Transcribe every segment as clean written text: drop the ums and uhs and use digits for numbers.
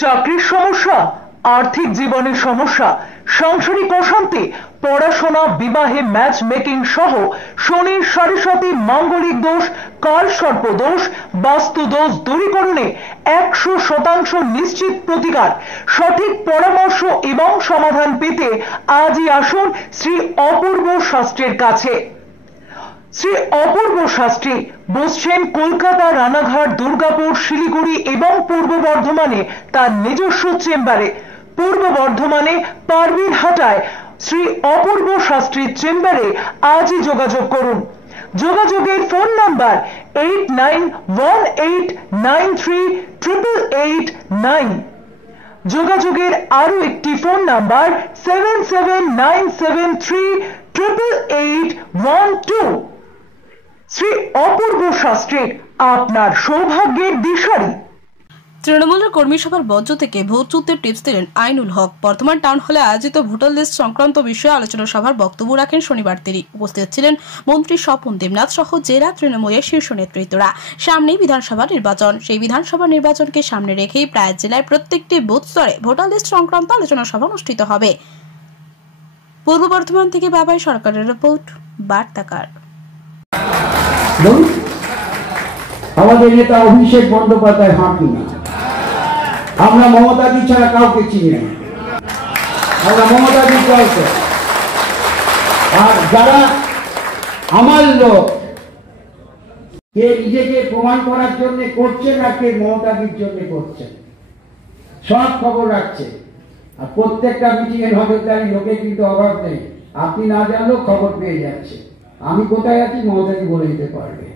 চাকরির সমস্যা, আর্থিক জীবনের সমস্যা, সাংসারিক অশান্তি, পড়াশোনা, বিবাহে ম্যাচ মেকিং সহ শনির সাড়ে মাঙ্গলিক দোষ, কালসর্প দোষ, বাস্তু দোষ দূরীকরণে 100% নিশ্চিত প্রতিকার। সঠিক পরামর্শ এবং সমাধান পেতে আজই আসুন শ্রী অপূর্ব শাস্ত্রীর কাছে। শ্রী অপূর্ব শাস্ত্রী বসছেন কলকাতা, রানাঘাট, দুর্গাপুর, শিলিগুড়ি এবং পূর্ব বর্ধমানে তার নিজস্ব চেম্বারে। পূর্ব বর্ধমানে পারবিরহাটায় শ্রী অপূর্ব শাস্ত্রীর চেম্বারে আজই যোগাযোগ করুন। যোগাযোগের ফোন নাম্বার 8918938889। যোগাযোগের আরো একটি ফোন নাম্বার 7797388812। শ্রী অপূর্ব শাস্ত্রী আপনার সৌভাগ্যের দিশারি। তৃণমূলের কর্মী সভার বর্জ্য থেকে ভোট যুদ্ধের টিপস দিলেন আইনুল হক। বর্তমান টাউন হলে আয়োজিত ভোটার লিস্ট সংক্রান্ত বিষয়ে আলোচনা সভার বক্তব্য রাখেন শনিবার তিনি। উপস্থিত ছিলেন মন্ত্রী স্বপন দেবনাথ সহ জেলা তৃণমূলের শীর্ষ নেতৃত্বরা। সামনেই বিধানসভা নির্বাচন, সেই বিধানসভা নির্বাচনকে সামনে রেখেই প্রায় জেলায় প্রত্যেকটি বুথ স্তরে ভোটার লিস্ট সংক্রান্ত আলোচনা সভা অনুষ্ঠিত হবে। পূর্ব বর্ধমান থেকে বাবাই সরকারের রিপোর্ট, বার্তাকার। আমাদের নেতা অভিষেক বন্দ্যোপাধ্যায় হাঁটি না, আমরা মমতাদি ছাড়া কাউকে চিনি না, আমরা মমতাদি কাউকে। আর যারা আমার লোক, কে নিজেকে প্রমাণ করার জন্য করছেন আর কে মমতাদির জন্য করছেন, সব খবর রাখছে। আর প্রত্যেকটা মিটিং এর নজরদারি লোকে কিন্তু অভাব নেই, আপনি না জানলেও খবর পেয়ে যাচ্ছে। আমি কোথায় আছি মমতাদি বলে দিতে পারবে,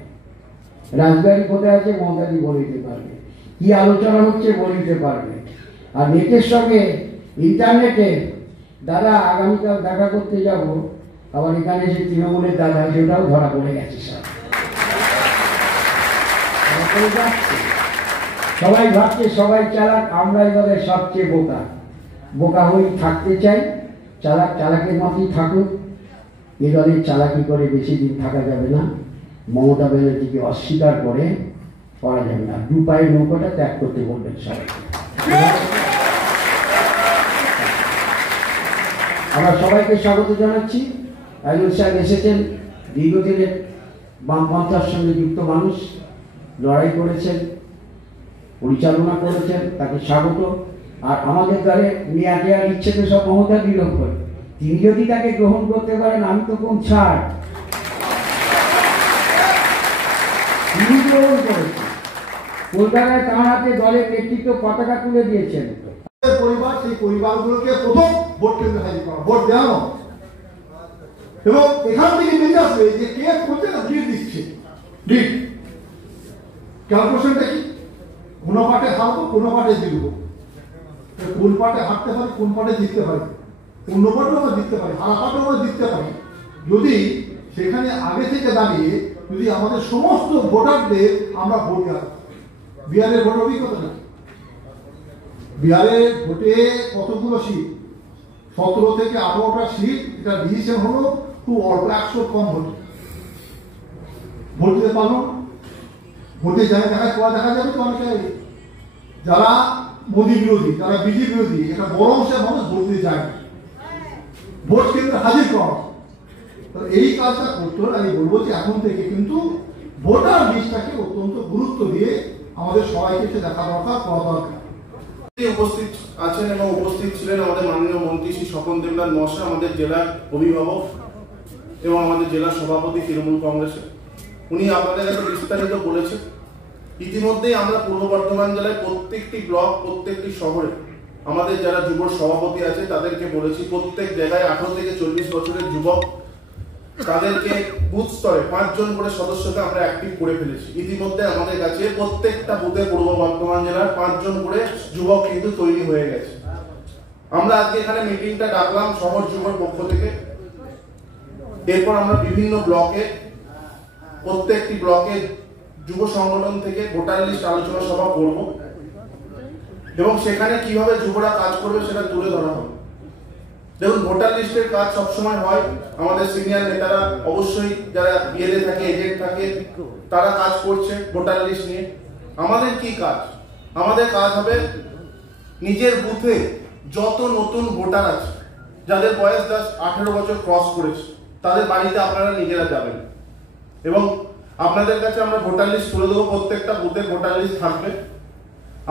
রাজবাড়ি কোথায় আছে মমতাদি বলে দিতে পারবে, কি আলোচনা হচ্ছে বলে দিতে পারবে। আর নেটের সঙ্গে ইন্টারনেটে দাদা আগামীকাল দেখা করতে যাব, আবার এখানে যে তৃণমূলের দাদা সেটাও ধরা পড়ে গেছে। সবাই ভাবছে সবাই চালাক, আমরা এবারে সবচেয়ে বোকা। বোকা হয়ে থাকতে চাই, চালাক চালাকের মতোই থাকুক। এ দলের চালাকি করে বেশি দিন থাকা যাবে না। মমতা ব্যানার্জিকে অস্বীকার করে করা যাবে না। দু পায়ের নৌকাটা ত্যাগ করতে বলবেন সবাই। আমরা সবাইকে স্বাগত জানাচ্ছি। আইনুল সাহেব এসেছেন, দীর্ঘদিনের বামপন্থার সঙ্গে যুক্ত মানুষ, লড়াই করেছেন, পরিচালনা করেছেন, তাকে স্বাগত। আর আমাদের দলে মেয়া দেওয়ার ইচ্ছে তো সব মমতা বিলোপ করে, তিনি যদি তাকে গ্রহণ করতে পারেন আমি তো কোন ছাড়। তিনি গ্রহণ করেছেন, কলকাতায় তাঁর হাতে দলের নেতৃত্ব পতাকা তুলে দিয়েছেন। পরিবার, সেই পরিবারগুলোকে প্রথম ভোট কেন্দ্রে হাজির করা, ভোট দেওয়ানো, এবং এখান থেকে বেরিয়ে আসবে যে কে করছে না লিড দিচ্ছে। লিড ক্যালকুলেশনটা কি? কোনো পাটে হারবো, কোনো পাটে জিতবো, কোন পাটে হারতে পারি, কোন পাটে জিততে পারি, অন্য পাটেও আমরা জিততে পারি, হারা পাটেও আমরা জিততে পারি। যদি সেখানে আগে থেকে দাঁড়িয়ে যদি আমাদের সমস্ত ভোটারদের আমরা ভোট দেওয়া। বিহারের ভোট অভিজ্ঞতা না, বিহারের ভোটে কতগুলো সিট, 17 থেকে 18টা সিট, এটা ডিসিশন হলো খুব অল্প, 100 কম ভোট। ভোট দিতে পারলো না, ভোটে যারা দেখা যাবে তো অনেকে যারা মোদী বিরোধী, যারা বিজেপি বিরোধী, এটা বড় অংশের মানুষ ভোট দিতে যায় না, ভোট কেন্দ্রে হাজির করা। এই কাজটা করতে হলে আমি বলবো যে এখন থেকে কিন্তু ভোটার লিস্টটাকে অত্যন্ত গুরুত্ব দিয়ে আমাদের সবাইকে দেখা দরকার, করা দরকার। উপস্থিত আছেন এবং উপস্থিত ছিলেন আমাদের মাননীয় মন্ত্রী শ্রী স্বপন দেবনাথ মহাশয়, আমাদের জেলার অভিভাবক এবং আমাদের জেলার সভাপতি তৃণমূল কংগ্রেসের। উনি আপনাদের কাছে বিস্তারিত বলেছেন। ইতিমধ্যেই আমরা পূর্ব বর্ধমান জেলায় প্রত্যেকটি ব্লক, প্রত্যেকটি শহরে আমাদের যারা যুব সভাপতি আছে তাদেরকে বলেছি প্রত্যেক জায়গায় 18 থেকে 40 বছরের যুবক, তাদেরকে বুথ স্তরে 5 জন করে সদস্যকে আমরা অ্যাক্টিভ করে ফেলেছি। ইতিমধ্যে আমাদের কাছে প্রত্যেকটা বুথে পূর্ব বর্ধমান জেলার 5 জন করে যুবক কিন্তু তৈরি হয়ে গেছে। আমরা আজকে এখানে মিটিংটা ডাকলাম শহর যুবর পক্ষ থেকে। এরপর আমরা বিভিন্ন ব্লকে, প্রত্যেকটি ব্লকে যুব সংগঠন থেকে ভোটার লিস্ট আলোচনা সভা করব এবং সেখানে কিভাবে যুবরা কাজ করবে সেটা তুলে ধরা হবে। দেখুন, ভোটার লিস্টের কাজ সবসময় হয়, আমাদের সিনিয়র নেতারা অবশ্যই যারা বিএলএ থাকে, এজেন্ট থাকে, তারা কাজ করছে ভোটার লিস্ট নিয়ে। আমাদের কি কাজ? আমাদের কাজ হবে নিজের বুথে যত নতুন ভোটার আছে, যাদের বয়স 18 বছর ক্রস করেছে, তাদের বাড়িতে আপনারা নিজেরা যাবেন এবং আপনাদের কাছে আমরা ভোটার লিস্ট তুলে দেবো। প্রত্যেকটা বুথে ভোটার লিস্ট থাকবে।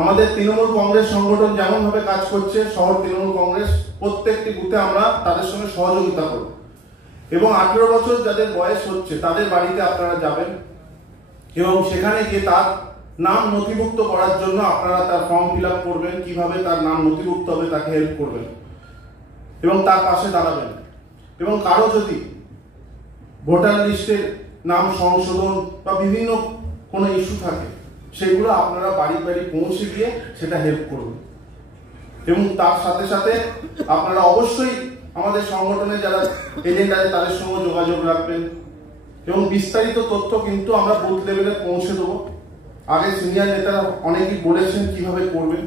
আমাদের তৃণমূল কংগ্রেস সংগঠন যেমন ভাবে কাজ করছে, শহর তৃণমূল কংগ্রেস প্রত্যেকটি বুথে আমরা তাদের সঙ্গে সহযোগিতা করব এবং 18 বছর যাদের বয়স হচ্ছে তাদের বাড়িতে আপনারা যাবেন এবং সেখানে গিয়ে তার নাম নথিভুক্ত করার জন্য আপনারা তার ফর্ম ফিল আপ করবেন, কিভাবে তার নাম নথিভুক্ত হবে তাকে হেল্প করবেন এবং তার পাশে দাঁড়াবেন। এবং কারো যদি ভোটার লিস্টের নাম সংশোধন বা বিভিন্ন কোনো ইস্যু থাকে, সেগুলো আপনারা বাড়ি বাড়ি পৌঁছে গিয়ে সেটা হেল্প করবেন এবং তার সাথে সাথে আপনারা অবশ্যই আমাদের সংগঠনে যারা এজেন্ট আছে তাদের সঙ্গে যোগাযোগ রাখবেন এবং বিস্তারিত তথ্য কিন্তু আমরা বুথ লেভেলে পৌঁছে দেবো। আগে সিনিয়র নেতারা অনেকেই বলেছেন কিভাবে করবেন,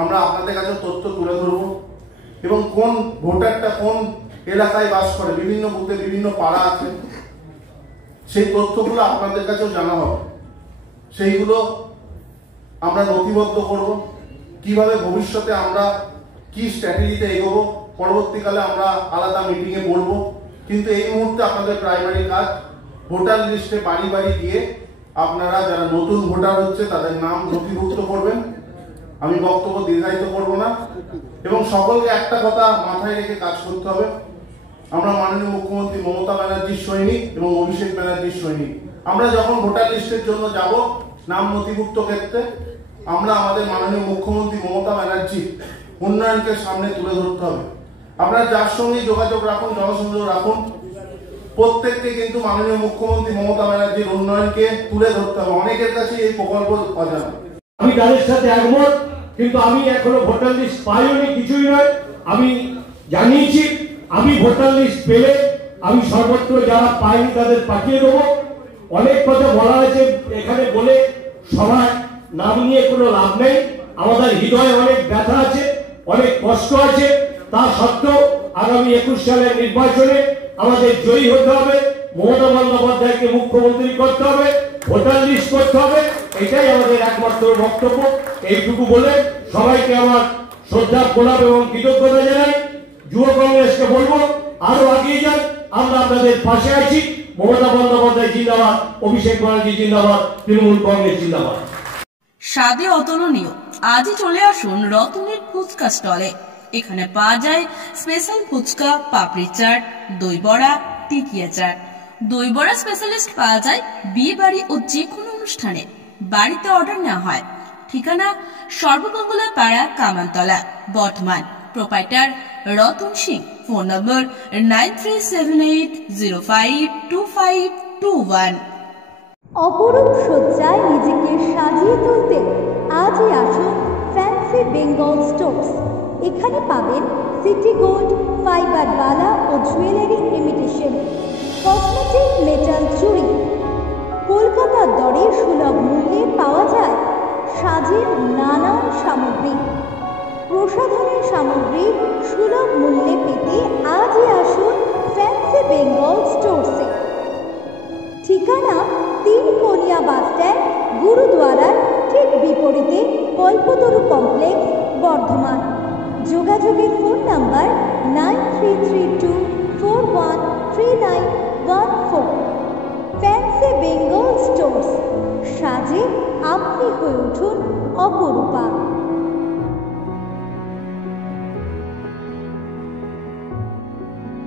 আমরা আপনাদের কাছে তথ্য তুলে ধরবো এবং কোন ভোটারটা কোন এলাকায় বাস করে, বিভিন্ন বুথে বিভিন্ন পাড়া আছে, সেই তথ্যগুলো আপনাদের কাছেও জানা হবে। সেইগুলো আমরা নথিবদ্ধ করব, কিভাবে ভবিষ্যতে আমরা কি স্ট্র্যাটেজিতে এগোবো, পরবর্তীকালে আমরা আলাদা মিটিংয়ে বলবো। কিন্তু এই মুহূর্তে আপনাদের প্রাইমারি কাজ ভোটার লিস্টে বাড়ি বাড়ি গিয়ে আপনারা যারা নতুন ভোটার হচ্ছে তাদের নাম নথিভুক্ত করবেন। আমি বক্তব্য দীর্ঘায়িত করব না এবং সকলকে একটা কথা মাথায় রেখে কাজ করতে হবে। আমরা মাননীয় মুখ্যমন্ত্রী মমতা ব্যানার্জির সৈনিক এবং অভিষেক ব্যানার্জির সৈনিক। আমরা যখন ভোটার লিস্টের জন্য যাব নাম নথিভুক্ত ক্ষেত্রে, আমরা আমাদের মাননীয় মুখ্যমন্ত্রী মমতা ব্যানার্জি উন্নয়নকে সামনে তুলে ধরতে হবে। আপনারা যার সঙ্গে যোগাযোগ রাখুন, জনসংযোগ রাখুন, প্রত্যেককে কিন্তু মাননীয় মুখ্যমন্ত্রী মমতা ব্যানার্জির উন্নয়নকে তুলে ধরতে হবে। অনেকের কাছে এই প্রকল্প অজানা। আমি তাদের সাথে একমত, কিন্তু আমি এখনো ভোটার লিস্ট পাইনি, কিছুই নয়। আমি জানিয়েছি আমি ভোটার লিস্ট পেলে আমি সর্বত্র যারা পাইনি তাদের পাঠিয়ে দেবো। অনেক কথা বলা হয়েছে এখানে, বলে সবাই নাম নিয়ে কোনো লাভ নেই। আমাদের হৃদয়ে অনেক ব্যথা আছে, অনেক কষ্ট আছে। তা সত্ত্বেও আগামী 21 সালের নির্বাচনে আমাদের জয়ী হতে হবে, মমতা বন্দ্যোপাধ্যায়কে মুখ্যমন্ত্রী করতে হবে, ভোটার লিস্ট করতে হবে। এটাই আমাদের একমাত্র বক্তব্য। এইটুকু বলে সবাইকে আমার শ্রদ্ধা প্রণাম এবং কৃতজ্ঞতা জানাই। যুব কংগ্রেসকে বলবো আরো এগিয়ে যান, আমরা আপনাদের পাশে আছি। মমতা বন্দ্যোপাধ্যায় জিন্দাবাদ, অভিষেক ব্যানার্জি জিন্দাবাদ, তৃণমূল কংগ্রেস জিন্দাবাদ। স্বাদে অতুলনীয়, আজই চলে আসুন রতনের ফুচকা স্টলে। এখানে পাওয়া যায় স্পেশাল ফুচকা, পাপড়ি চাট, দই বড়া, টিকিয়া চাট। দই বড়া স্পেশালিস্ট পাওয়া যায় বিয়ে বাড়ি ও যে কোনো অনুষ্ঠানে। বাড়িতে অর্ডার নেওয়া হয়। ঠিকানা সর্বমঙ্গলা পাড়া, কামানতলা, বর্ধমান। প্রোপাইটার রতন সিং। ফোন নম্বর 9378052521। অপরূপ সজ্জায় নিজেকে সাজিয়ে তুলতে আজই আসুন ফ্যান্সি বেঙ্গল স্টোর্স। এখানে পাবেন সিটি গোল্ড, ফাইবার বালা ও জুয়েলারি ইমিটেশন, কসমেটিক, মেটাল চুড়ি। কলকাতার দরে সুলভ মূল্যে পাওয়া যায় সাজের নানান সামগ্রী। প্রসাধনের সামগ্রী সুলভ মূল্যে পেতে আজই আসুন ফ্যান্সি বেঙ্গল স্টোর্সে। ঠিকানা 3 কোনিয়া বাস স্ট্যান্ড, গুরুদ্বারার ঠিক বিপরীতে, কল্পতরু কমপ্লেক্স, বর্ধমান। যোগাযোগের phone number 9332413914। Fancy Bengal stores, সাজে আপনি হয়ে উঠুন অপরূপা।